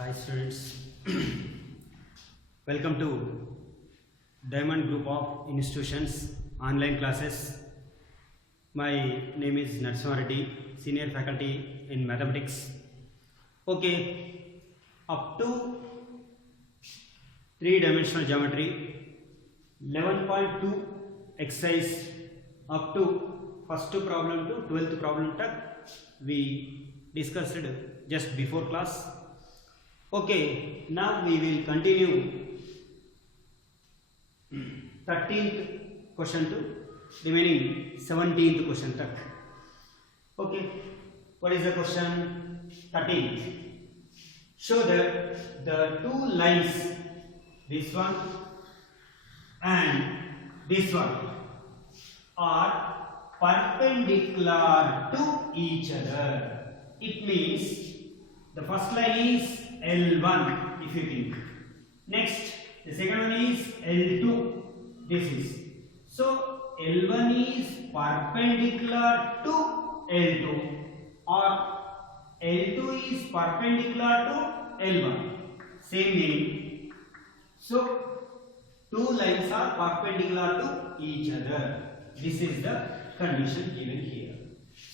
Hi students, welcome to Diamond Group of Institutions online classes. My name is Narasimha Reddy, senior faculty in mathematics. Okay, up to 3-dimensional geometry, 11.2 exercise up to first problem to 12th problem tak we discussed just before class. Okay, now we will continue 13th question to remaining 17th question tak. Okay, what is the question? 13th. Show that the two lines, this one and this one, are perpendicular to each other. It means the first line is L1 if you think. Next, the second one is L2. This is. So L1 is perpendicular to L2 or L2 is perpendicular to L1. Same meaning. So two lines are perpendicular to each other. This is the condition given here.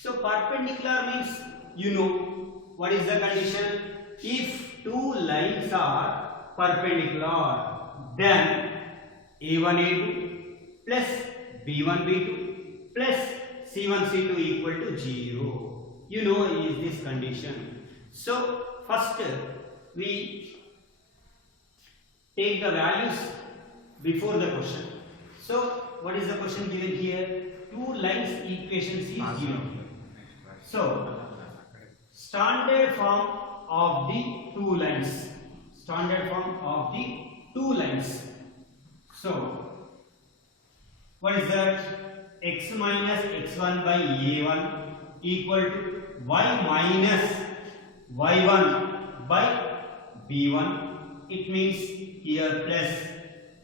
So perpendicular means you know what is the condition. If two lines are perpendicular, then A1 A2 plus B1 B2 plus C1 C2 equal to 0. You know is this condition. So first we take the values before the question. So what is the question given here? Two lines equations is given. So standard form of the two lines. Standard form of the two lines. So what is that? X minus x1 by a1 equal to y minus y1 by b1. It means here plus,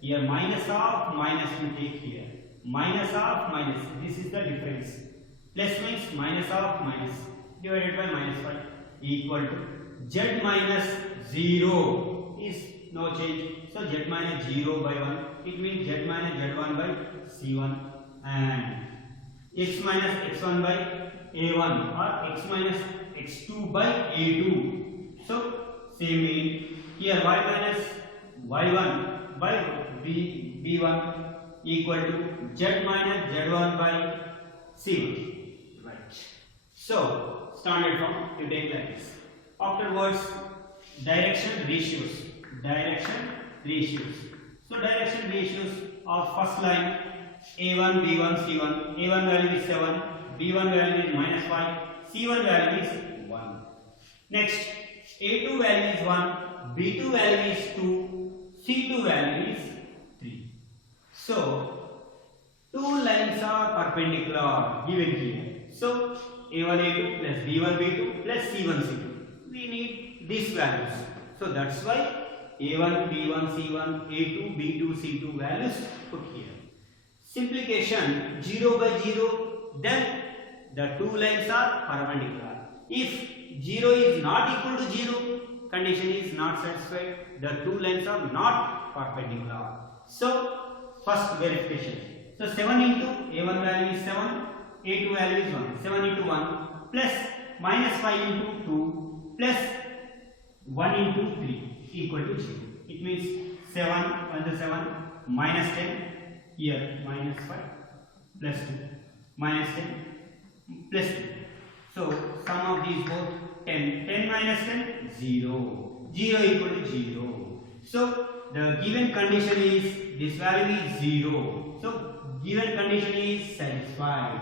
here minus of minus you take here. Minus of minus, this is the difference. Plus means minus of minus divided by minus 5 equal to z minus 0 is no change. So z minus 0 by 1, it means z minus z1 by c1 and x minus x1 by a1 or x minus x2 by a2. So same meaning here y minus y1 by b1 equal to z minus z1 by c1. Right. So standard form you take like this. Afterwards direction ratios. Direction ratios. So direction ratios of first line a1 b1 c1. a1 value is 7, b1 value is minus 5, c1 value is 1. Next a2 value is 1, b2 value is 2, c2 value is 3. So two lines are perpendicular given here. So a1 a2 plus b1 b2 plus c1 c2. We need these values. So that's why a1 b1 c1 a2 b2 c2 values put here. Simplification 0 by 0, then the two lines are perpendicular. If 0 is not equal to 0, condition is not satisfied. The two lines are not perpendicular. So first verification. So 7 into a1 value is 7, a2 value is 1. 7 into 1 plus minus 5 into 2 plus 1 into 3 equal to 0. It means 7 under 7 minus 10. Here minus 5 plus 2 minus 10 plus 2. So sum of these both 10. 10 minus 10 0. 0 equal to 0. So the given condition is this value is 0. So given condition is satisfied.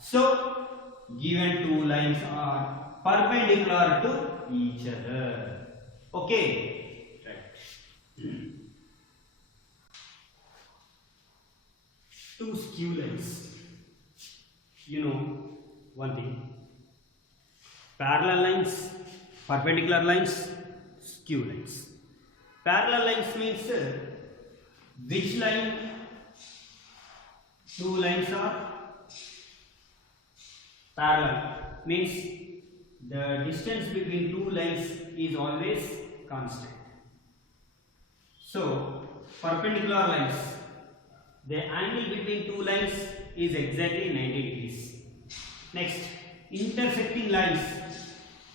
So given two lines are perpendicular to each other. Okay. Right. Two skew lines. You know one thing. Parallel lines, perpendicular lines, skew lines. Parallel lines means which line two lines are parallel, means the distance between two lines is always constant. So perpendicular lines, the angle between two lines is exactly 90 degrees. Next, intersecting lines,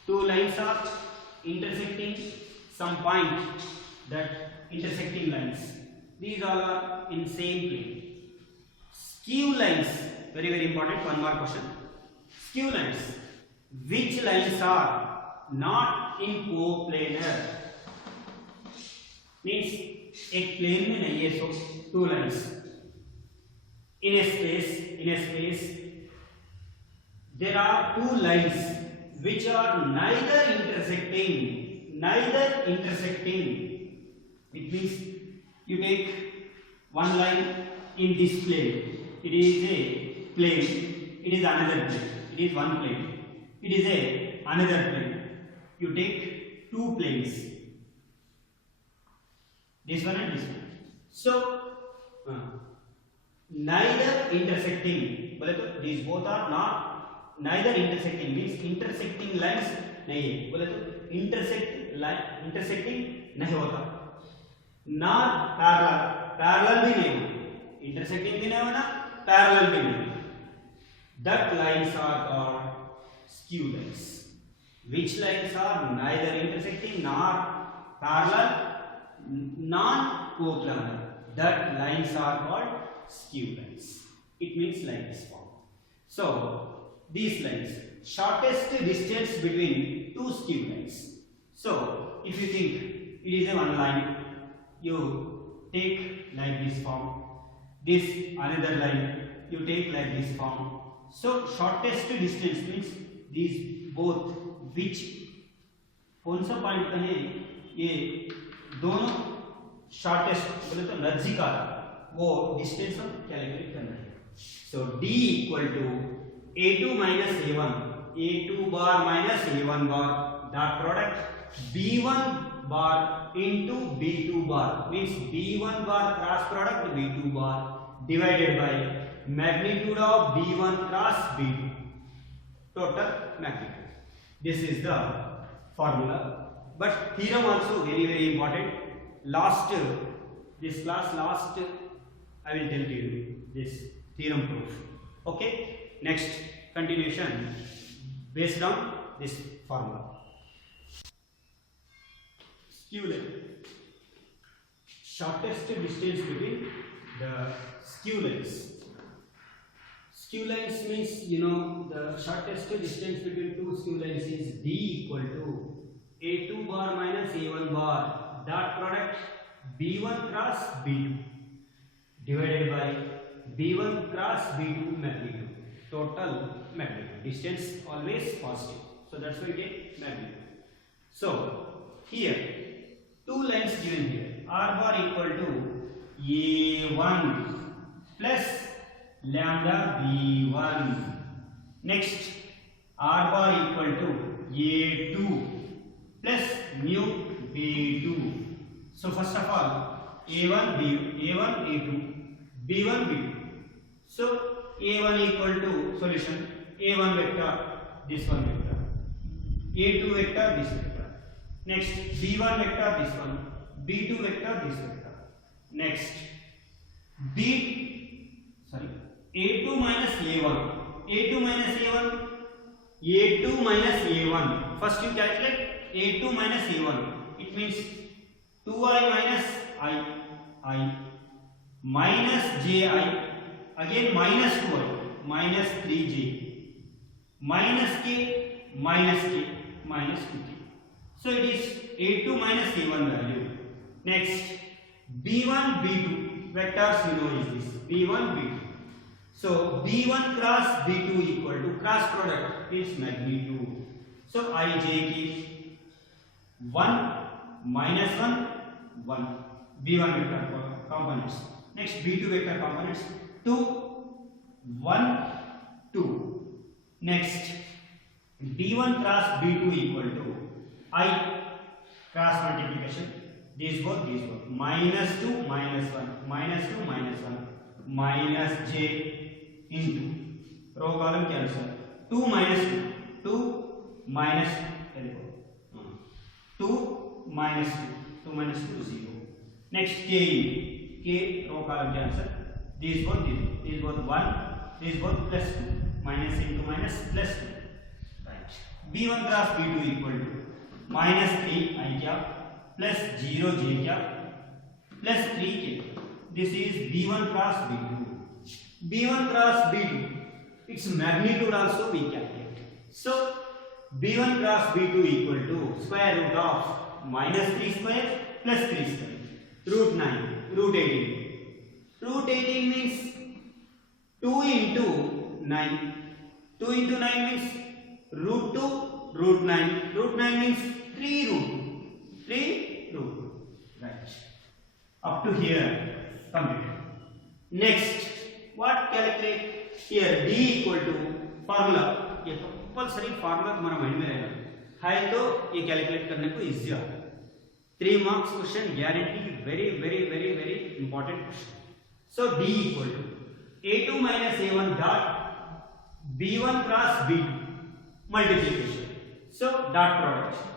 two lines are intersecting some point, that intersecting lines, these all are in same plane. Skew lines, very very important, one more question. Skew lines, which lines are not in coplanar, means एक plane में नहीं है, so two lines in a space there are two lines which are neither intersecting, it means you take one line in this plane, it is a plane, it is another plane, it is one plane, it is a another plane, you take two planes, this one and this one, so neither intersecting, बोले तो these both are not, neither intersecting means intersecting lines नहीं है, बोले तो intersecting नहीं होता, not parallel भी नहीं होता, intersecting भी नहीं होना, parallel भी नहीं, that lines are called skew lines. Which lines are neither intersecting nor parallel, non-coplanar, that lines are called skew lines. It means like this form. So these lines, shortest distance between two skew lines. So if you think it is a one line, you take like this form, this another line you take like this form. So shortest distance means these both, which कौन सा point का है, ये दोनों shortest बोले तो नजदीका, वो distance हम कैलकुलेट करना है. So d equal to a2 minus a1, a2 bar minus a1 bar, dot product b1 bar into b2 bar, means b1 bar cross product b2 bar divided by magnitude of b1 cross b2, total magnitude. This is the formula, but theorem also very very important. This class last I will tell to you this theorem proof. Okay, next continuation based on this formula. Skew line, shortest distance between the skew lines. Skew lines means, you know, the shortest distance between two skew lines is d equal to a2 bar minus a1 bar dot product b1 cross b2 divided by b1 cross b2 magnitude, total magnitude. Distance always positive, so that's why we get magnitude. So here two lines given here, r bar equal to a1 plus lambda b1. Next, r bar equal to a2 plus mu b2. So first of all, a1 a2, b1 b2. So a1 equal to solution, a1 vector this one vector, a2 vector this vector. Next, b1 vector this one, b2 vector this vector. Next, a2 minus a1, a2 minus a1. First you calculate a2 minus a1. It means 2i minus I minus ji, again minus 2i minus 3j minus k minus 2k. So it is a2 minus a1 value. Next, b1 b2 vectors you know is this b1 b2. So b1 cross b2 equal to cross product is magnitude. So ij ki 1 minus 1 b1 vector components. Next, b2 vector components 2 1 2. Next, b1 cross b2 equal to I cross multiplication, these both minus 2 minus 1 minus 2 minus 1 minus j into row column cancel, 2 minus 2 2 minus 2 minus 2 minus 2 0. Next k row column के answer. These both 1, these both plus 2, minus into minus plus 2. Right. B1 cross B2 equal to minus 3 I cap plus 0 j cap plus 3 k. This is B1 cross B2. B1 cross B2, its magnitude also we calculate. So B1 cross B2 equal to square root of minus 3 square plus 3 square, root 9, root 18. Root 18 means 2 into 9. 2 into 9 means root 2, root 9. Root 9 means 3 root 2. 3 root 2. Right. Up to here, completed. Next, what calculate here? D equal to formula. ये compulsory formula तुम्हारा mind में रहेगा, है तो ये calculate करने को easy है. 3 marks question guarantee, very very very very important question. So D equal to A2 minus A1 dot B1 cross B2 multiplication. So dot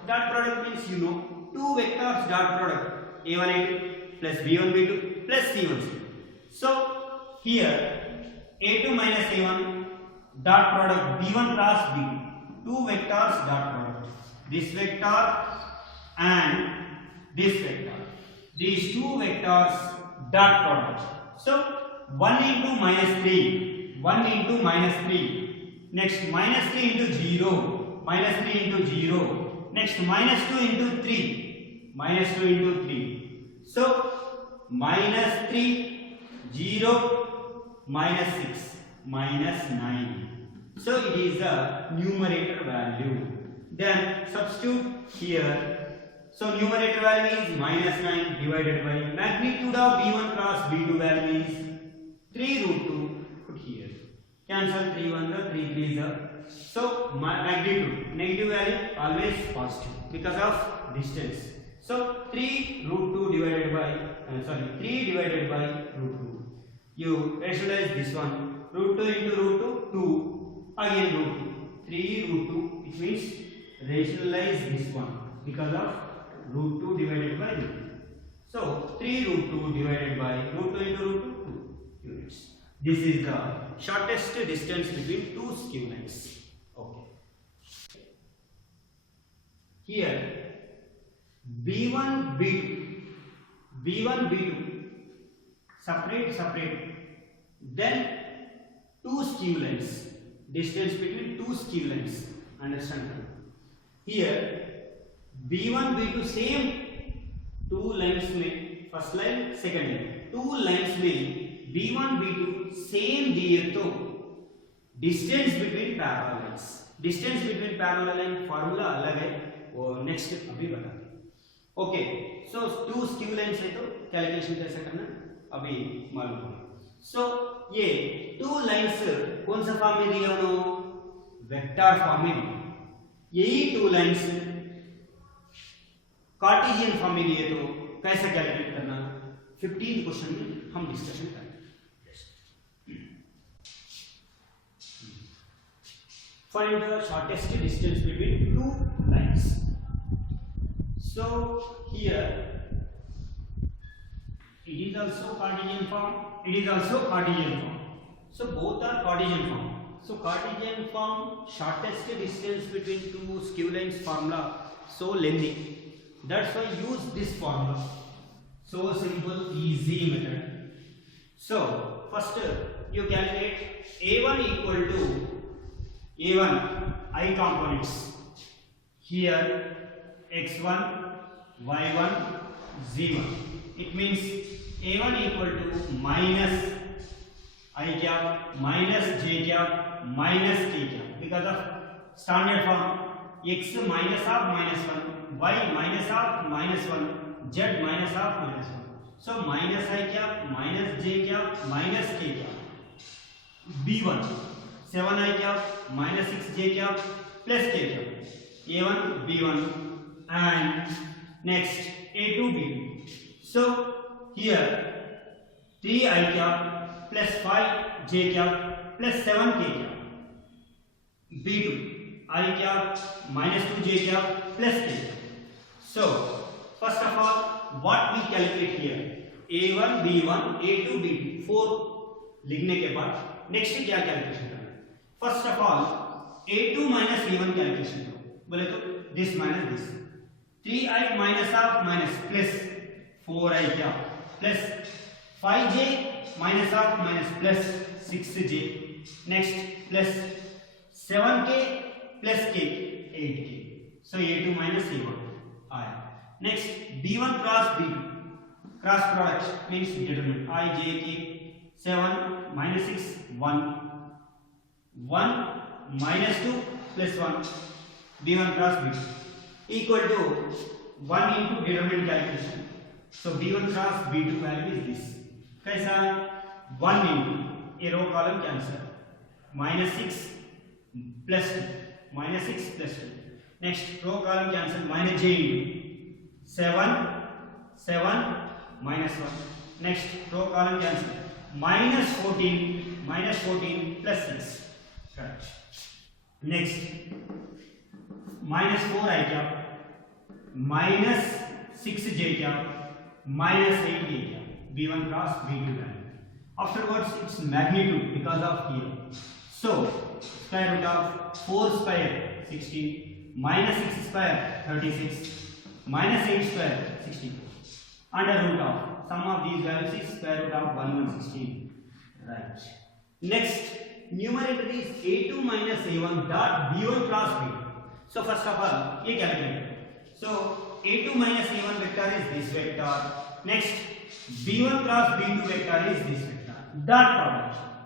product means you know two vectors dot product A1 A2 plus B1 B2 plus C1 C2. So here A2 minus A1 dot product B1 cross B2, two vectors dot product, this vector and this vector, these two vectors dot product. So 1 into minus 3, 1 into minus 3, next minus 3 into 0, minus 3 into 0, next minus 2 into 3, minus 2 into 3. So minus 3, 0, minus 6, minus 9. So it is the numerator value. Then substitute here. So numerator value is minus 9 divided by magnitude of B1 cross B2 value is 3 root 2. Put here. Cancel 3 1 the 3 3 the. So magnitude negative value always positive because of distance. So 3 root 2 divided by 3 divided by root 2. You rationalize this one. Root 2 into root 2 2. Again root 2. 3 root 2. It means rationalize this one because of root 2 divided by root 2. So 3 root 2 divided by root 2 into root 2 2 units. This is the shortest distance between two skew lines. Okay. Here B1 B2 separate. Then two skew lines. Distance between two skew lines. Understand? Here B1 B2 same two lines में first line second line two lines में B1 B2 same दिए तो distance between parallel line formula अलग है, वो next अभी बताते हैं. Okay, so two skew lines है तो कैलकुलेशन कैसे करना अभी मालूम होगा. So ये two lines कौन सा फॉर्म में दिया उन्होंने? वेक्टर फॉर्म में दिया. यही two lines कार्टेशियन फॉर्म में लिए तो कैसे कैलकुलेट करना 15 क्वेश्चन में हम डिस्कशन करेंगे. Find the shortest distance between two lines. So here it is also Cartesian form. So both are Cartesian form. So Cartesian form shortest distance between two skew lines formula so lengthy. That's why use this formula. So simple, easy method. So first you calculate A1 equal to A1 I components. Here x1, y1, z1. It means A1 equal to minus I cap minus j cap minus k cap because of standard form x minus of minus 1, y minus of minus 1, z minus of minus 1. So minus I cap minus j cap minus k cap. B1 7I cap minus 6j cap plus k cap. A1 B1 and next A2 B2. So here 3I cap plus 5j cap plus 7k cap. B2 I cap minus 2j cap plus k cap. So first of all, what we calculate here? A1, B1, A2, B2, 4 लिखने के बाद next क्या calculation करना है? First of all A2 minus B1 calculation करो, बोले तो this minus this, 3i minus of minus plus 4i क्या plus 5j minus of minus plus 6j, next plus 7k plus k 8k, so A2 minus A1 आया. Next B1 cross B2, cross product means determinant I j k 7 minus 6 1 1 minus 2 plus 1 B1 cross B2 equal to 1 into determinant calculation. So B1 cross B2 value is this. कैसा? 1 into a row column cancel minus 6 plus 2 minus 6 plus 2. Next row column cancel minus j into 7 minus 1. Next row column cancel minus 14 plus 6, correct. Next minus 4 I क्या minus 6j क्या minus 8k क्या B1 cross B2 value. Afterwards its magnitude because of here, so square root of 4 square 16 minus 6 square 36 minus 8 square 64 under root of sum of these values is square root of 1116, right. Next numerator is A2 minus A1 dot B1 cross B2. So first of all ये calculate, so A2 minus A1 vector is this vector, next B1 cross B2 vector is this vector, dot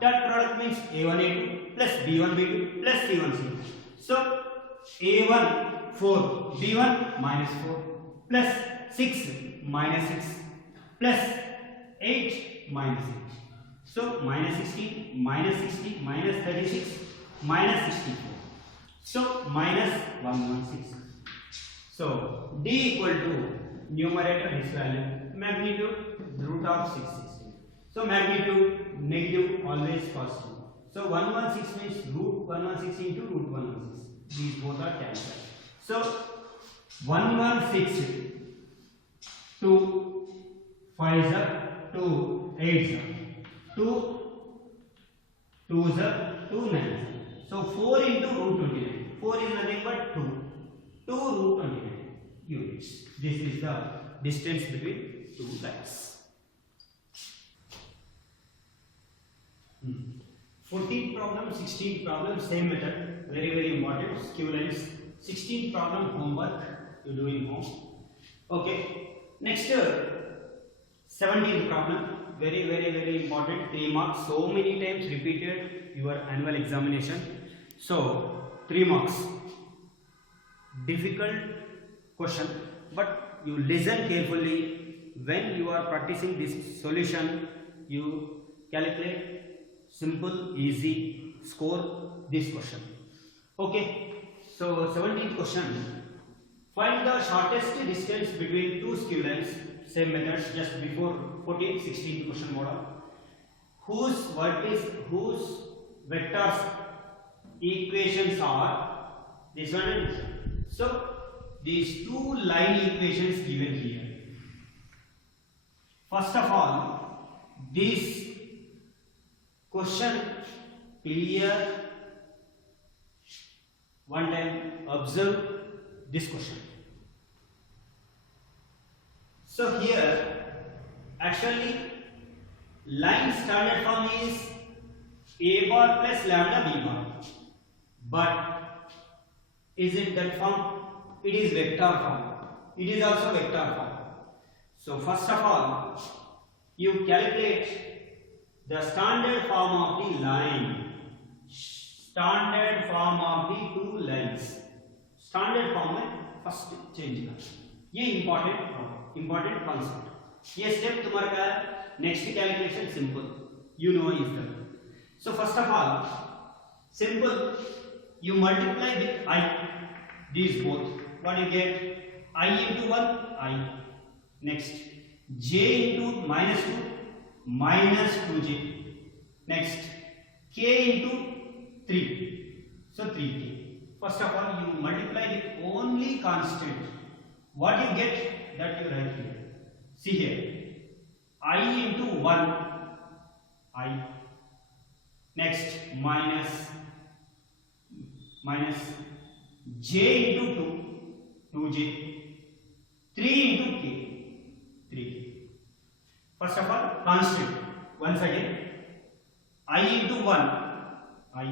product means A1 A2 plus B1 B2 plus C1 C2, so A1 4 B1 minus 4 plus 6 minus 6 plus 8 minus 8, so minus 16 minus 60 minus 36 minus 64, so minus 116. So D equal to numerator this value, magnitude root of 660, so magnitude negative always positive, so 116 means root 116 into root 116, these both are cancelled, so 116 2 5 is 2 8 is 2 2 is 2 9, so 4 into root 29, 4 is nothing but 2 root 29 units. This is the distance between two lines. 14th problem, 16th problem, same method, very important. Q lines. 16th problem homework you do in home. Okay. Next 17th problem, very important, 3 marks, so many times repeated your annual examination, so 3 marks, difficult question, but you listen carefully. When you are practicing this solution, you calculate simple easy, score this question. Okay, so 17th question, find the shortest distance between two skew lines, same methods just before 14th 16th question model, whose vectors equations are this one and this one. So these two line equations given here, first of all this question clear, one time observe this question. So here actually line standard form is a bar plus lambda b bar, but is it that form? It is vector form, it is also vector form. So first of all you calculate the standard form of the line, standard form of the two lines, standard form में first change करना, ये important concept. ये step तुम्हारा क्या है? Next calculation simple, you know is the. So first of all simple, you multiply with I these both, what you get? I into 1 I, next j into minus 2 minus 2j, next k into 3, so 3k. First of all you multiply with only constant, what you get? that you write here. See here, I into 1, I. Next, minus j into 2, 2j. 3 into k, 3k. First of all, constant. Once again, I into 1, I.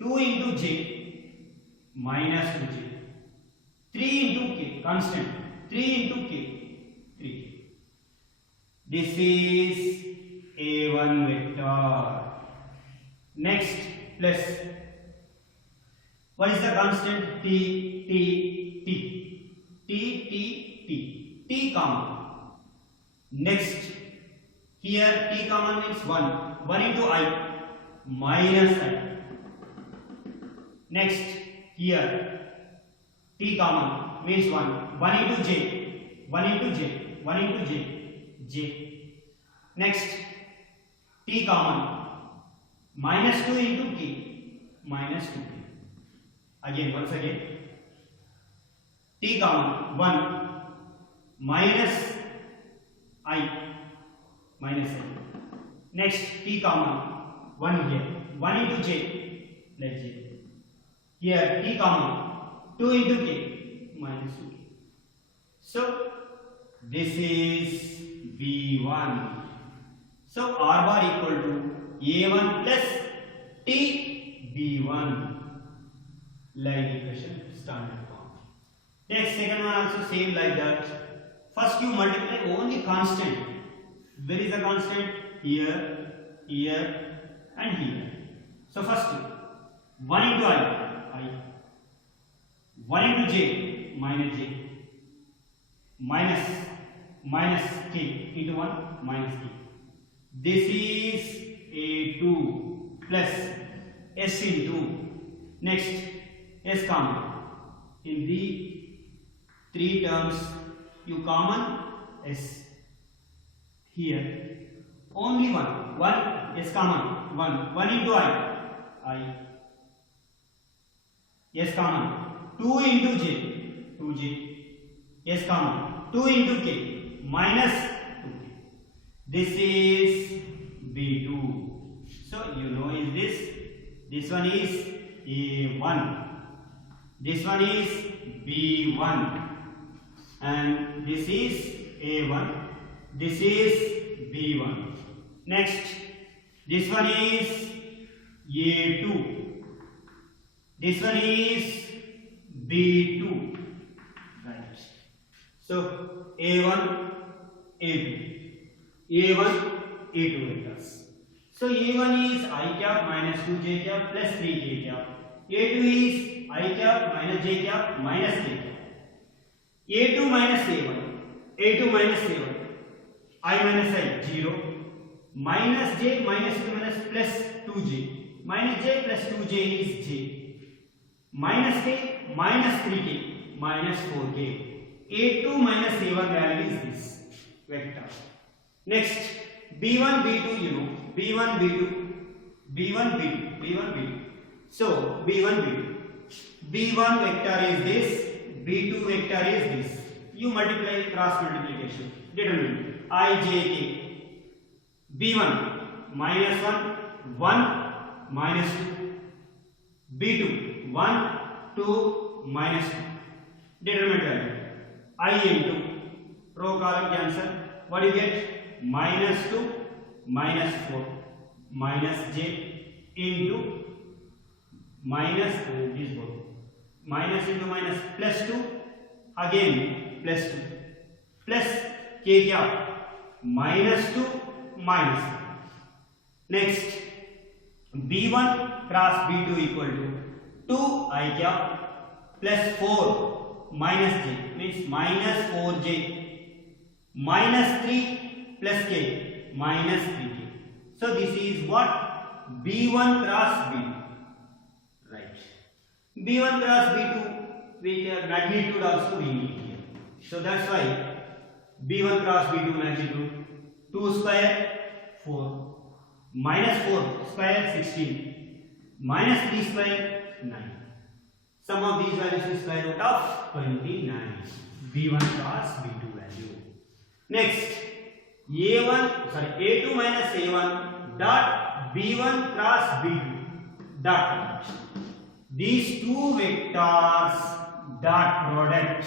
2 into j, minus 2j. 3 into k, constant. 3 into k, 3k. This is A1 vector. Next, plus. What is the constant? T common. Next, here T common means 1. 1 into I, minus I. Next, here T common means 1. 1 into j, 1 into j, 1 into j, j. Next, T common, minus 2 into k, minus 2k. Again, once again, T common, 1, minus I, minus I. Next, T common, 1 here, 1 into j, let j. Here, T common, 2 into k, minus 2k. So, this is B1. So, R bar equal to A1 plus T B1. Line equation, standard form. Next, second one also same like that. First you multiply only constant. Where is the constant? Here, here and here. So first 1 into I. 1 into j, minus j. Minus k into 1, minus k. This is A2 plus S into. Next, S common. In the 3 terms, you common S. Here, only 1. 1 S common. 1. 1 into I. S common. 2 into j. 2j. S common. 2 into k. Minus 2k. This is B2. So you know is this. This one is A1. This one is B1 and this is A1, this is B1. Next, this one is A2, this one is B2, right. So, A1, A2, A1, A2 vectors. So, A1 is I cap minus 2j cap plus 3k cap. A2 is I cap minus j cap minus k cap. A2 minus A1. A2 minus A1. I minus I 0. Minus j minus 2 minus plus 2j. Minus j plus 2j is j. Minus k minus 3k minus 4k. A2 minus A1 value is this vector. Next, B1, B2 you know. B1, B2. B1, B2. B1, B2. So, B1, B2. B1 vector is this, B2 vector is this. You multiply cross multiplication. Determine I, j, k. B1 minus 1, 1 minus 2. B2 1, 2 minus 2. Determine value. I into row column cancel. What do you get? Minus 2 minus 4 minus j into minus this both. Minus into minus plus 2 again plus 2 plus k cap minus 2 minus 2. Next, B1 cross B2 equal to 2 I cap plus 4 minus j means minus 4j minus 3 plus k minus 3k. So this is what? B1 cross B2. Right. B1 cross B2 with magnitude also we need here. So that's why B1 cross B2 magnitude 2 square 4 minus 4 square 16 minus 3 square 9. Sum of these values is square root of 29. B1 cross B2 value. Next, A2 minus A1 dot B1 cross B2 dot product. These two vectors dot product.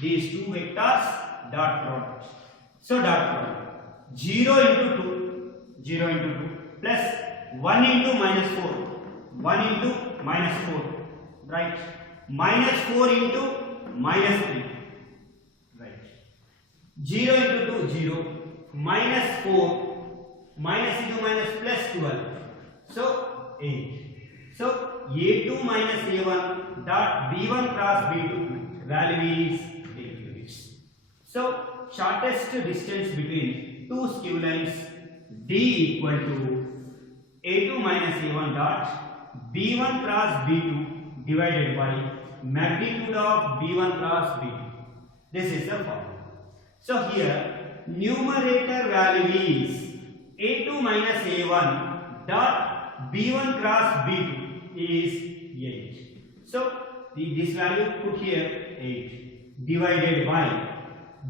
These two vectors dot product. So dot product 0 into 2 plus 1 into minus 4, 1 into minus 4, right? Minus 4 into minus 3, right? 0 into 2, 0, minus 4, minus into minus plus 12, so 8. So A2 minus A1 dot B1 cross B2 value is 8 units. So shortest distance between two skew lines D equal to A2 minus A1 dot B1 cross B2 divided by magnitude of B1 cross B2. This is the formula. So here numerator value is A2 minus A1 dot B1 cross B2 is 8. So this value put here 8 divided by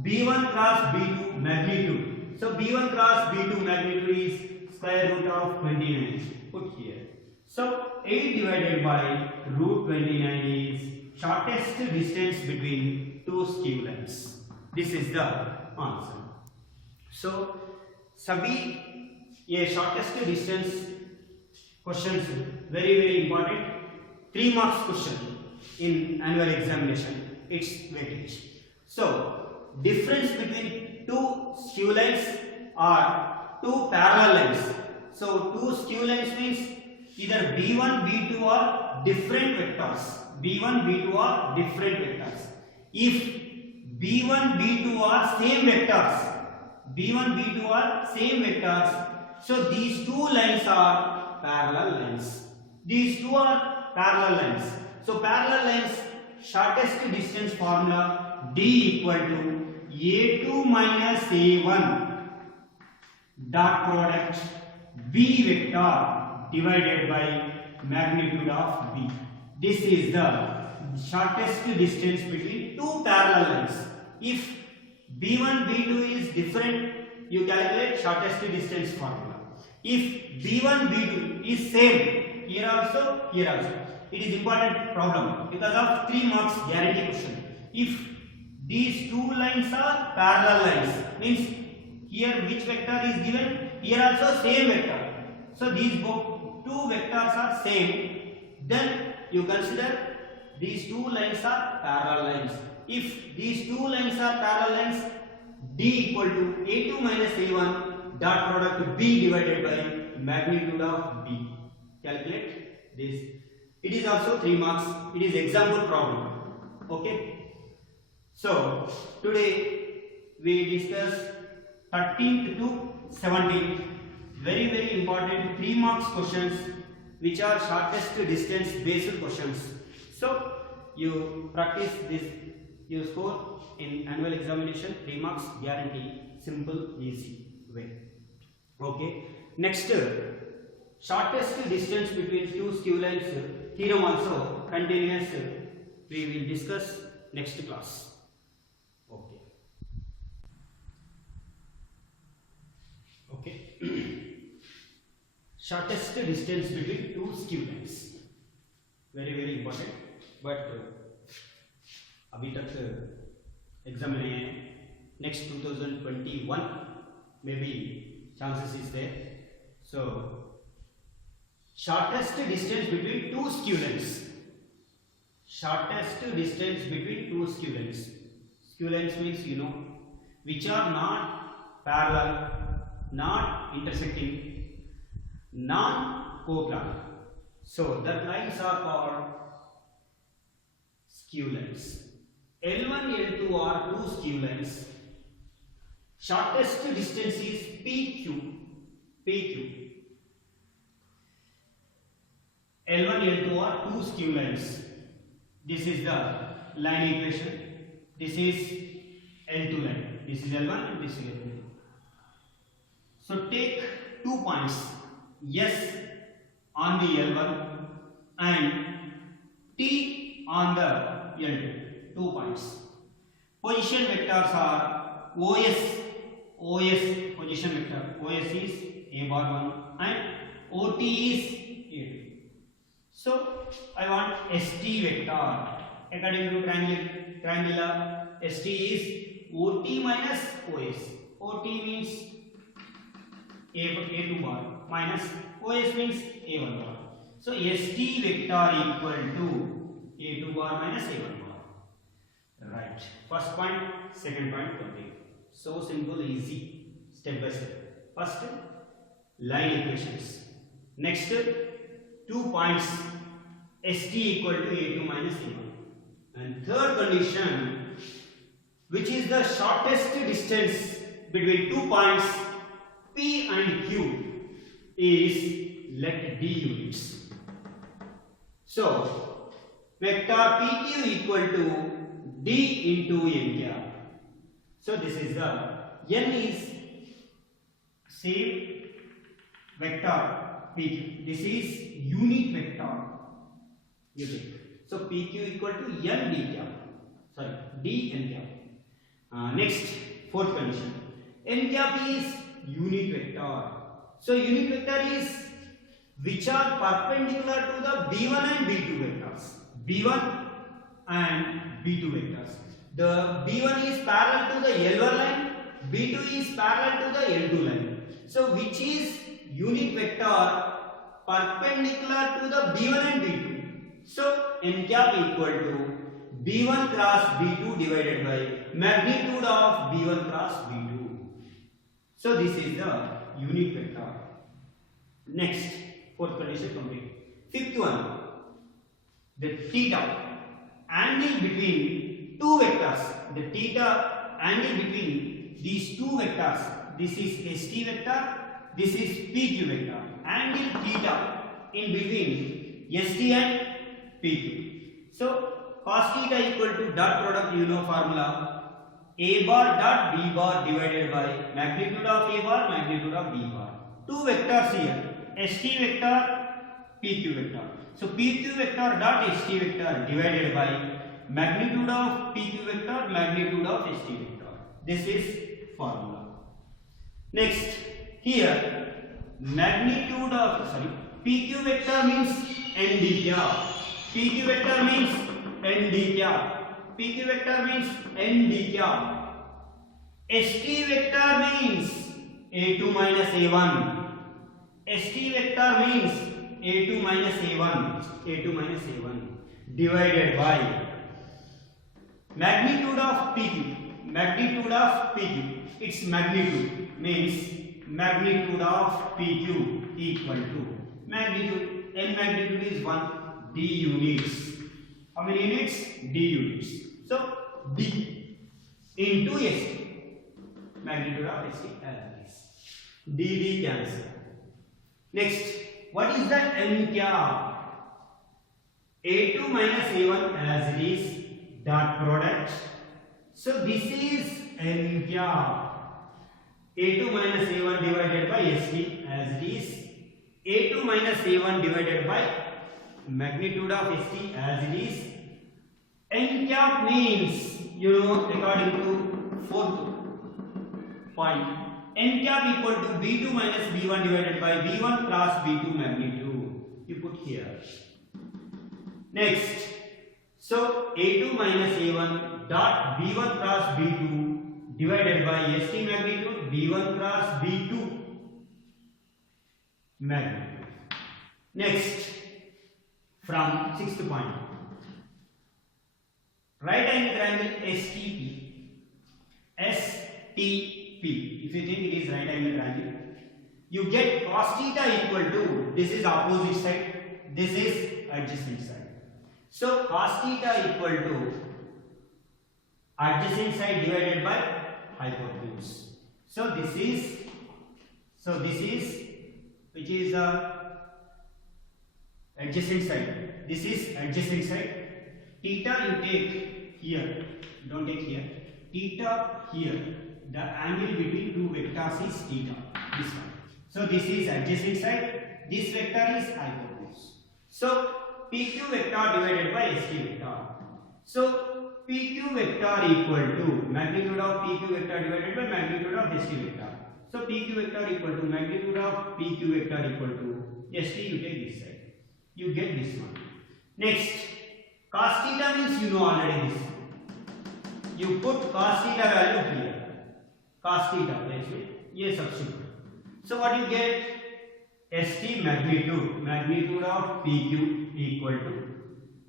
B1 cross B2 magnitude. So B1 cross B2 magnitude is square root of 29 put here. So 8 divided by root 29 is shortest distance between two skew lines. This is the answer. So सभी ये shortest distance questions very important. 3 marks question in annual examination. Its weightage. So difference between two skew lines are two parallel lines. So two skew lines means either B1, B2 are different vectors. B1, B2 are different vectors. If B1, B2 are same vectors, B1, B2 are same vectors, so these two lines are parallel lines. These two are parallel lines. So parallel lines shortest distance formula D equal to A2 minus A1 dot product B vector divided by magnitude of B. This is the shortest distance between two parallel lines. If B1, B2 is different, you calculate shortest distance formula. If B1, B2 is same, here also, it is important problem because of 3 marks guarantee question. If these two lines are parallel lines, means here which vector is given, here also same vector. So these two vectors are same, then you consider these two lines are parallel lines. If these two lines are parallel lines, D equal to A2 minus A1 dot product B divided by magnitude of B. Calculate this. It is also 3 marks. It is example problem. Okay. So today we discuss 13th to 17th very important 3 marks questions which are shortest distance based questions. So you practice this, you score in annual examination 3 marks guarantee, simple easy way. Okay. Next, shortest distance between two skew lines theorem also continuous we will discuss next class. Okay. Okay. Shortest distance between two skew lines very important, but अभी तक exam नहीं है. Next 2021 में भी chances is there. So shortest distance between two skew lines. Shortest distance between two skew lines. Skew lines means you know which are not parallel, not intersecting, non-coplanar. So the lines are called skew lines. L1, L2 are two skew lines. Shortest distance is PQ. PQ. L1, L2 are two skew lines. This is the line equation. This is L2 line. This is L1 and this is L2. So take 2 points S on the L1 and T on the L2. 2 points. Position vectors are OS position vector. OS is A bar 1 and OT is A2. So I want ST vector. According to triangular, ST is OT minus OS. OT means A2 bar minus OS means A1 bar. So ST vector equal to A2 bar minus A1 bar. Right. First point, second point complete. So simple, easy, step by step. First, line equations. Next, 2 points ST equal to A2 minus A1. And third condition, which is the shortest distance between 2 points P and Q, is let D units. So, vector PQ equal to D into n cap. So this is the n is same vector PQ. This is unit vector. You take. So PQ equal to n d cap. Sorry, d n cap. Next, fourth condition. N cap is unit vector. So unit vector is which are perpendicular to the B1 and B2 vectors. B1 and B2 vectors. The B1 is parallel to the L1 line, B2 is parallel to the L2 line. So which is unit vector perpendicular to the B1 and B2. So n cap equal to B1 cross B2 divided by magnitude of B1 cross B2. So this is the unit vector. Next, fourth condition complete. Fifth one, the theta angle between two vectors. The theta angle between these two vectors. This is ST vector. This is PQ vector. Angle theta in between ST and PQ. So cos theta equal to dot product, you know formula, A bar dot B bar divided by magnitude of A bar, magnitude of B bar. Two vectors here, ST vector, PQ vector. So PQ vector dot ST vector divided by magnitude of PQ vector, magnitude of ST vector. This is formula. Next, here magnitude of PQ vector means n d cap. PQ vector means n d cap. PQ vector means n d cap. ST vector means A2 minus A1. ST vector means A2 minus A1. A2 minus A1 divided by magnitude of PQ. Magnitude of PQ. Its magnitude means magnitude of PQ equal to magnitude. N magnitude is 1. D units. How many units? D units. So D into ST. Magnitude of ST as this. D cancel. Next, what is that n cap? A2 minus A1 as it is, dot product. So this is n cap. A2 minus A1 divided by ST as it is. A2 minus A1 divided by magnitude of ST as it is. N cap means, you know, according to fourth point, n cap equal to B2 minus B1 divided by B1 cross B2 magnitude. You put here. Next, so A2 minus A1 dot B1 cross B2 divided by ST magnitude B1 cross B2 magnitude. Next, from sixth point, right angle triangle STP. STP. If you think it is right angle triangle, you get cos theta equal to, this is opposite side, this is adjacent side. So cos theta equal to adjacent side divided by hypotenuse. So this is which is the adjacent side. This is adjacent side. Theta you take here, don't take here. Theta here. The angle between two vectors is theta. This one. So this is adjacent side. This vector is hypotenuse. So PQ vector divided by ST vector. So PQ vector equal to magnitude of PQ vector divided by magnitude of ST vector. So PQ vector equal to magnitude of PQ vector equal to ST, you take this side. You get this one. Next, cos theta means you know already this. You put cos theta value here. Cos theta place में ये substitute. So what you get? ST magnitude of PQ equal to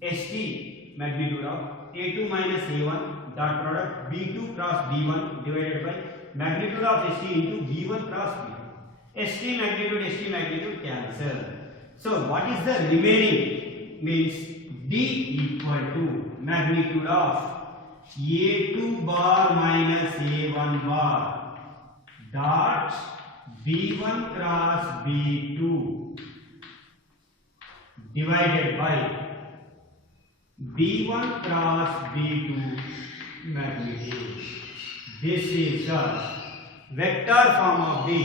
ST magnitude of A2 minus A1 dot product B2 cross B1 divided by magnitude of ST into B1 cross B1. ST magnitude cancel. So what is the remaining? Means D equal to magnitude of A2 bar minus A1 bar dot B1 cross B2 divided by B1 cross B2 magnitude. This is the vector form of the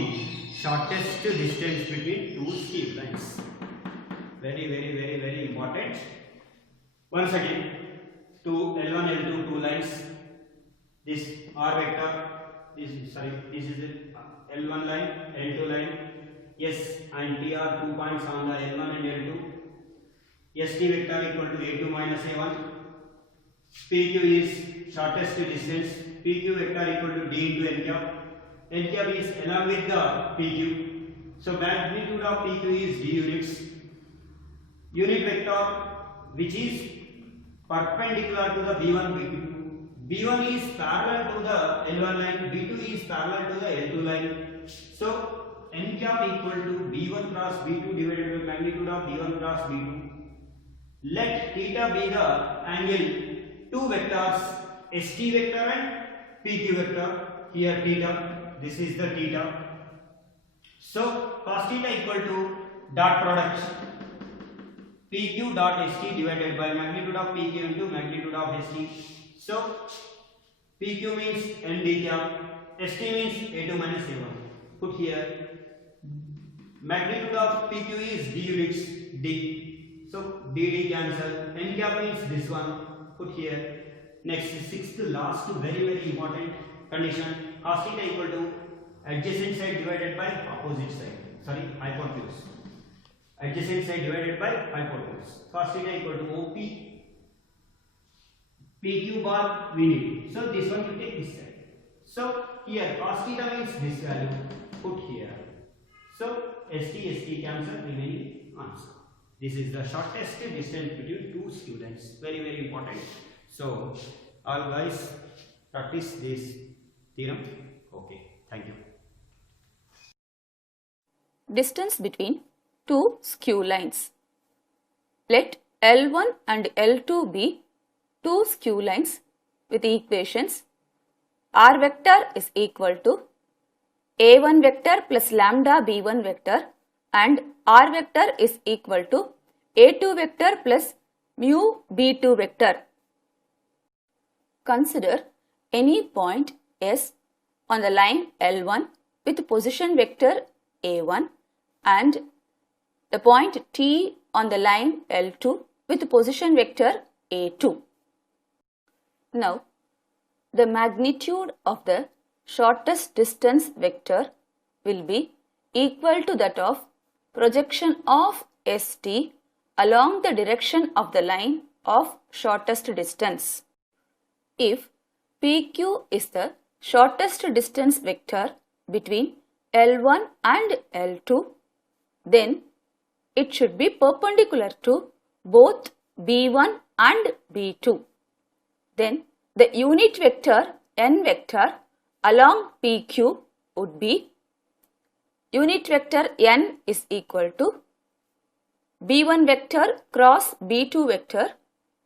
shortest distance between two skew lines. Very important. Once again, L1, L2, two lines. This R vector. This is the L1 line, L2 line. S and T are 2 points on the L1 and L2. ST vector equal to A2 minus A1. PQ is shortest distance. PQ vector equal to D into N cap. N cap is along with the PQ. So magnitude of PQ is D units. Unit vector which is perpendicular to the B1 B2. B1 is parallel to the L1 line. B2 is parallel to the L2 line. So N cap equal to B1 cross B2 divided by magnitude of B1 cross B2. Let theta be the angle two vectors ST vector and PQ vector. Here theta, this is the theta. So cos theta equal to dot product PQ dot ST divided by magnitude of PQ into magnitude of ST. So PQ means N d cap, ST means A2 minus A1. Put here. Magnitude of PQ is D units, D. So D cancel. N cap means this one. Put here. Next, sixth last very important condition. Cos theta equal to adjacent side divided by opposite side. Sorry, hypotenuse. Adjacent side divided by hypotenuse. Cos theta equal to OP. PQ bar we need. So this one you take this side. So here cos theta means this value. Put here. So ST cancel, remaining answer. This is the shortest distance between two skew lines. Very important. So all guys practice this theorem. Okay, thank you. Distance between two skew lines. Let L1 and L2 be two skew lines with equations. R vector is equal to A1 vector plus lambda B1 vector and R vector is equal to A2 vector plus mu B2 vector. Consider any point S on the line L1 with position vector A1 and the point T on the line L2 with position vector A2. Now, the magnitude of the shortest distance vector will be equal to that of projection of ST along the direction of the line of shortest distance. If PQ is the shortest distance vector between L1 and L2, then it should be perpendicular to both B1 and B2. Then the unit vector N vector along PQ would be unit vector N is equal to B1 vector cross B2 vector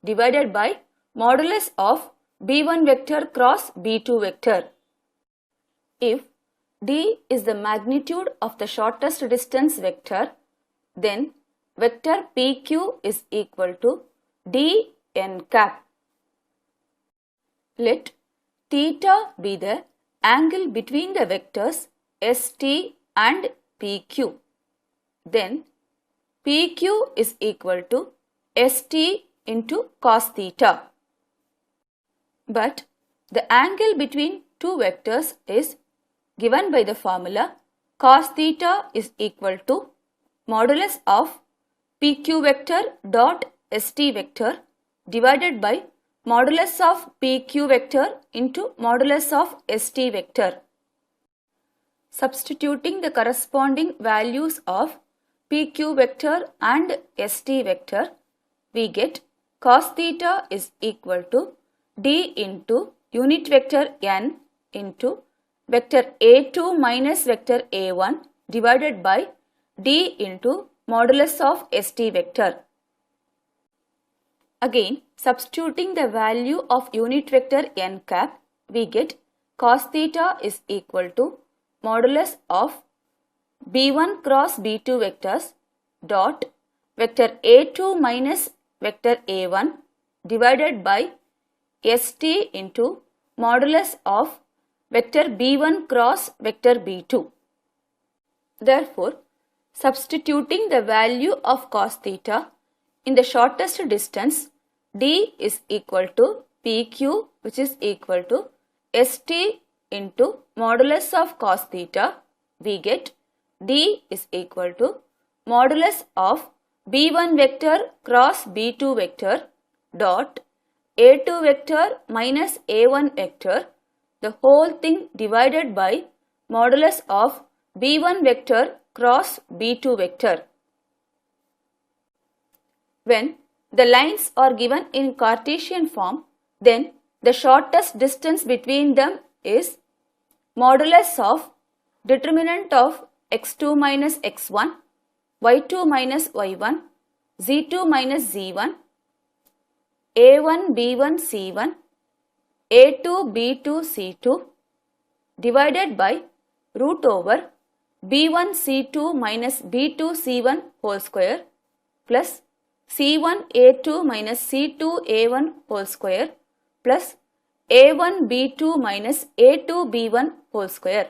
divided by modulus of B1 vector cross B2 vector. If D is the magnitude of the shortest distance vector, then vector PQ is equal to D n cap. Let theta be the angle between the vectors ST and PQ. Then PQ is equal to ST into cos theta. But the angle between two vectors is given by the formula cos theta is equal to modulus of PQ vector dot ST vector divided by modulus of PQ vector into modulus of ST vector. Substituting the corresponding values of PQ vector and ST vector, we get cos theta is equal to d into unit vector n into vector a2 minus vector a1 divided by d into modulus of ST vector. Again, substituting the value of unit vector n cap, we get cos theta is equal to modulus of b1 cross b2 vectors dot vector a2 minus vector a1 divided by st into modulus of vector b1 cross vector b2. Therefore, substituting the value of cos theta in the shortest distance, d is equal to pq, which is equal to st into modulus of cos theta, we get d is equal to modulus of b1 vector cross b2 vector dot a2 vector minus a1 vector, the whole thing divided by modulus of b1 vector cross b2 vector. When the lines are given in Cartesian form, then the shortest distance between them is modulus of determinant of x2 minus x1, y2 minus y1, z2 minus z1, a1 b1 c1, a2 b2 c2 divided by root over b1 c2 minus b2 c1 whole square plus c1 a2 minus c2 a1 whole square plus a1 b2 minus a2 b1 whole square.